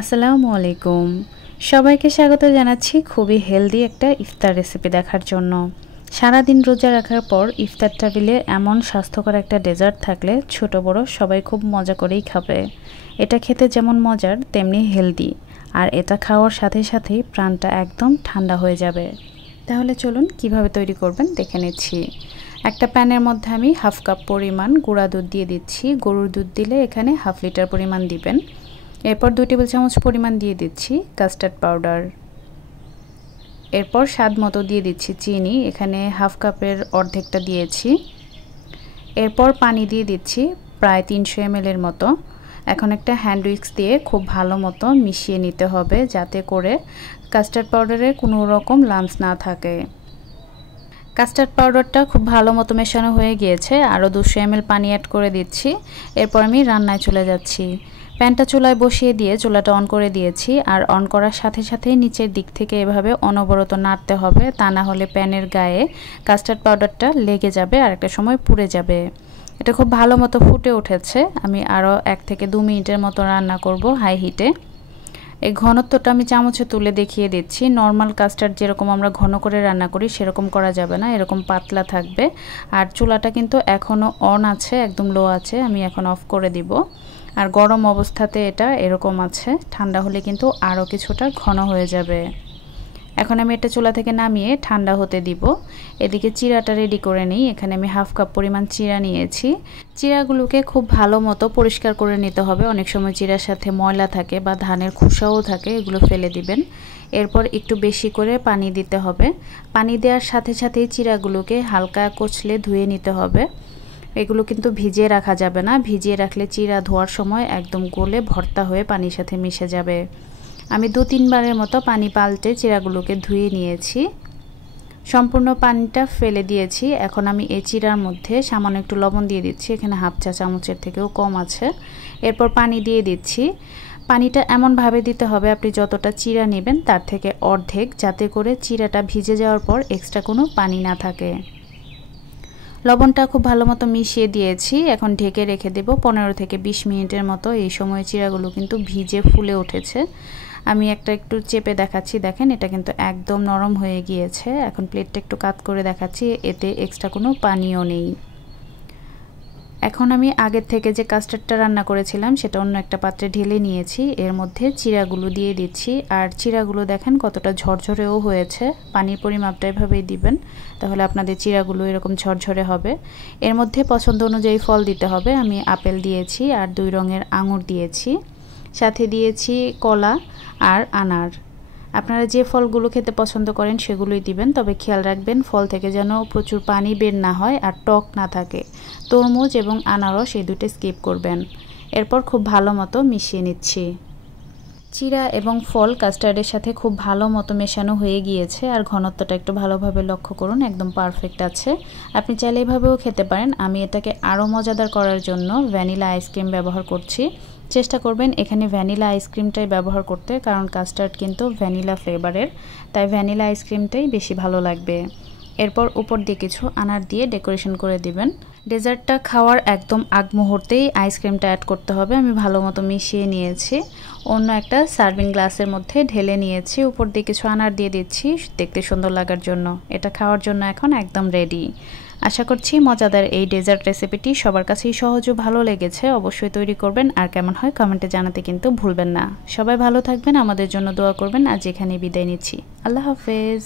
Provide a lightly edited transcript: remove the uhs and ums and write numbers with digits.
আসসালামু আলাইকুম সবাইকে স্বাগত জানাচ্ছি খুবই হেলদি একটা ইফতার রেসিপি দেখার জন্য। সারা দিন রোজা রাখার পর ইফতার টেবিলে এমন স্বাস্থ্যকর একটা ডেজার্ট থাকলে ছোট বড় সবাই খুব মজা করেই খাবে। এটা খেতে যেমন মজার তেমনি হেলদি, আর এটা খাওয়ার সাথে সাথেই প্রাণটা একদম ঠান্ডা হয়ে যাবে। তাহলে চলুন কিভাবে তৈরি করবেন দেখে নিচ্ছি। একটা প্যানের মধ্যে আমি হাফ কাপ পরিমাণ গুঁড়া দুধ দিয়ে দিচ্ছি। গরুর দুধ দিলে এখানে হাফ লিটার পরিমাণ দিবেন। এরপর 2 টেবিল চামচ পরিমাণ দিয়ে দিচ্ছি কাস্টার্ড পাউডার। এরপর স্বাদ মতো দিয়ে দিচ্ছি চিনি, এখানে হাফ কাপের অর্ধেকটা দিয়েছি। এরপর পানি দিয়ে দিচ্ছি প্রায় 300 ml এর মতো। এখন একটা হ্যান্ড উইক্স দিয়ে খুব ভালো মতো মিশিয়ে নিতে হবে, যাতে করে কাস্টার্ড পাউডারে কোনো রকম লাম্পস না থাকে। কাস্টার্ড পাউডারটা খুব ভালো মতো মেশানো হয়ে গিয়েছে, আরও 200 ml পানি অ্যাড করে দিচ্ছি। এরপর আমি রান্নায় চলে যাচ্ছি। প্যানটা চুলায় বসিয়ে দিয়ে চুলাটা অন করে দিয়েছি, আর অন করার সাথে সাথে নিচের দিক থেকে এভাবে অনবরত নাড়তে হবে, তা না হলে প্যানের গায়ে কাস্টার্ড পাউডারটা লেগে যাবে আর একটা সময় পুড়ে যাবে। এটা খুব ভালো মতো ফুটে উঠেছে। আমি আরও 1 থেকে 2 মিনিটের মতো রান্না করব হাই হিটে। এই ঘনত্বটা আমি চামচে তুলে দেখিয়ে দিচ্ছি। নর্মাল কাস্টার্ড যেরকম আমরা ঘন করে রান্না করি সেরকম করা যাবে না, এরকম পাতলা থাকবে। আর চুলাটা কিন্তু এখনও অন আছে, একদম লো আছে, আমি এখন অফ করে দিব। আর গরম অবস্থাতে এটা এরকম আছে, ঠান্ডা হলে কিন্তু আরও কিছুটা ঘন হয়ে যাবে। এখন আমি এটা চুলা থেকে নামিয়ে ঠান্ডা হতে দিব। এদিকে চিরাটা রেডি করে নিই। এখানে আমি হাফ কাপ পরিমাণ চিরা নিয়েছি। চিরাগুলোকে খুব ভালো মতো পরিষ্কার করে নিতে হবে। অনেক সময় চিরার সাথে ময়লা থাকে বা ধানের খোসাও থাকে, এগুলো ফেলে দিবেন। এরপর একটু বেশি করে পানি দিতে হবে। পানি দেওয়ার সাথে সাথেই চিরাগুলোকে হালকা কচলে ধুয়ে নিতে হবে। এগুলো কিন্তু ভিজিয়ে রাখা যাবে না, ভিজিয়ে রাখলে চিরা ধোয়ার সময় একদম গলে ভর্তা হয়ে পানির সাথে মিশে যাবে। আমি 2-3 বারের মতো পানি পাল্টে চিরাগুলোকে ধুয়ে নিয়েছি। সম্পূর্ণ পানিটা ফেলে দিয়েছি। এখন আমি এই চিরার মধ্যে সামান্য একটু লবণ দিয়ে দিচ্ছি, এখানে হাফ চা চামচের থেকেও কম আছে। এরপর পানি দিয়ে দিচ্ছি। পানিটা এমনভাবে দিতে হবে আপনি যতটা চিরা নেবেন তার থেকে অর্ধেক, যাতে করে চিরাটা ভিজে যাওয়ার পর এক্সট্রা কোনো পানি না থাকে। লবণটা খুব ভালো মতো মিশিয়ে দিয়েছি। এখন ঢেকে রেখে দেব 15 থেকে 20 মিনিটের মতো। এই সময় চিরাগুলো কিন্তু ভিজে ফুলে উঠেছে। আমি একটু চেপে দেখাচ্ছি, দেখেন এটা কিন্তু একদম নরম হয়ে গিয়েছে। এখন প্লেটটা একটু কাত করে দেখাচ্ছি, এতে এক্সট্রা কোনো পানিও নেই। এখন আমি আগের থেকে যে কাস্টার্ডটা রান্না করেছিলাম সেটা অন্য একটা পাত্রে ঢেলে নিয়েছি। এর মধ্যে চিরাগুলো দিয়ে দিচ্ছি। আর চিরাগুলো দেখেন কতটা ঝরঝরেও হয়েছে। পানির পরিমাপটা এভাবেই দিবেন, তাহলে আপনাদের চিরাগুলো এরকম ঝরঝরে হবে। এর মধ্যে পছন্দ অনুযায়ী ফল দিতে হবে। আমি আপেল দিয়েছি আর 2 রঙের আঙুর দিয়েছি, সাথে দিয়েছি কলা আর আনার। আপনারা যে ফলগুলো খেতে পছন্দ করেন সেগুলোই দিবেন, তবে খেয়াল রাখবেন ফল থেকে যেন প্রচুর পানি বের না হয় আর টক না থাকে। তরমুজ এবং আনারস এই দুটো স্কিপ করবেন। এরপর খুব ভালো মতো মিশিয়ে নিচ্ছি। চিরা এবং ফল কাস্টার্ডের সাথে খুব ভালো মতো মেশানো হয়ে গিয়েছে, আর ঘনত্বটা একটু ভালোভাবে লক্ষ্য করুন, একদম পারফেক্ট আছে। আপনি চাইলে এভাবেও খেতে পারেন। আমি এটাকে আরও মজাদার করার জন্য ভ্যানিলা আইসক্রিম ব্যবহার করছি। চেষ্টা করবেন এখানে ভ্যানিলা আইসক্রিমটাই ব্যবহার করতে, কারণ কাস্টার্ড কিন্তু ভ্যানিলা ফ্লেভারের, তাই ভ্যানিলা আইসক্রিমটাই বেশি ভালো লাগবে। এরপর উপর দিয়ে কিছু আনার দিয়ে ডেকোরেশন করে দিবেন। ডেজার্টটা খাওয়ার একদম আগ মুহূর্তেই আইসক্রিমটা অ্যাড করতে হবে। আমি ভালো মতো মিশিয়ে নিয়েছি, অন্য একটা সার্ভিং গ্লাসের মধ্যে ঢেলে নিয়েছি। উপর দিয়ে কিছু আনার দিয়ে দিচ্ছি দেখতে সুন্দর লাগার জন্য। এটা খাওয়ার জন্য এখন একদম রেডি। আশা করছি মজাদার এই ডেজার্ট রেসিপিটি সবার কাছেই সহজ ও ভালো লেগেছে। অবশ্যই তৈরি করবেন, আর কেমন হয় কমেন্টে জানাতে কিন্তু ভুলবেন না। সবাই ভালো থাকবেন, আমাদের জন্য দোয়া করবেন। আজ এখানে বিদায় নিচ্ছি। আল্লাহ হাফেজ।